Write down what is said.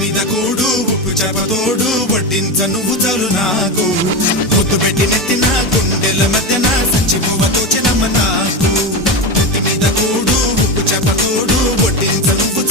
మీద కూడు ఉప్పు చేపతోడు వడ్డించ నువ్వు చాలు నాకు ముద్దు పెట్టి నెత్తిన గుండెల మధ్యన సంచిపోవతో చిన్నమ్మ నాకు నెత్తి మీద కూడు ఉప్పు చేపతోడు వడ్డించ నువ్వు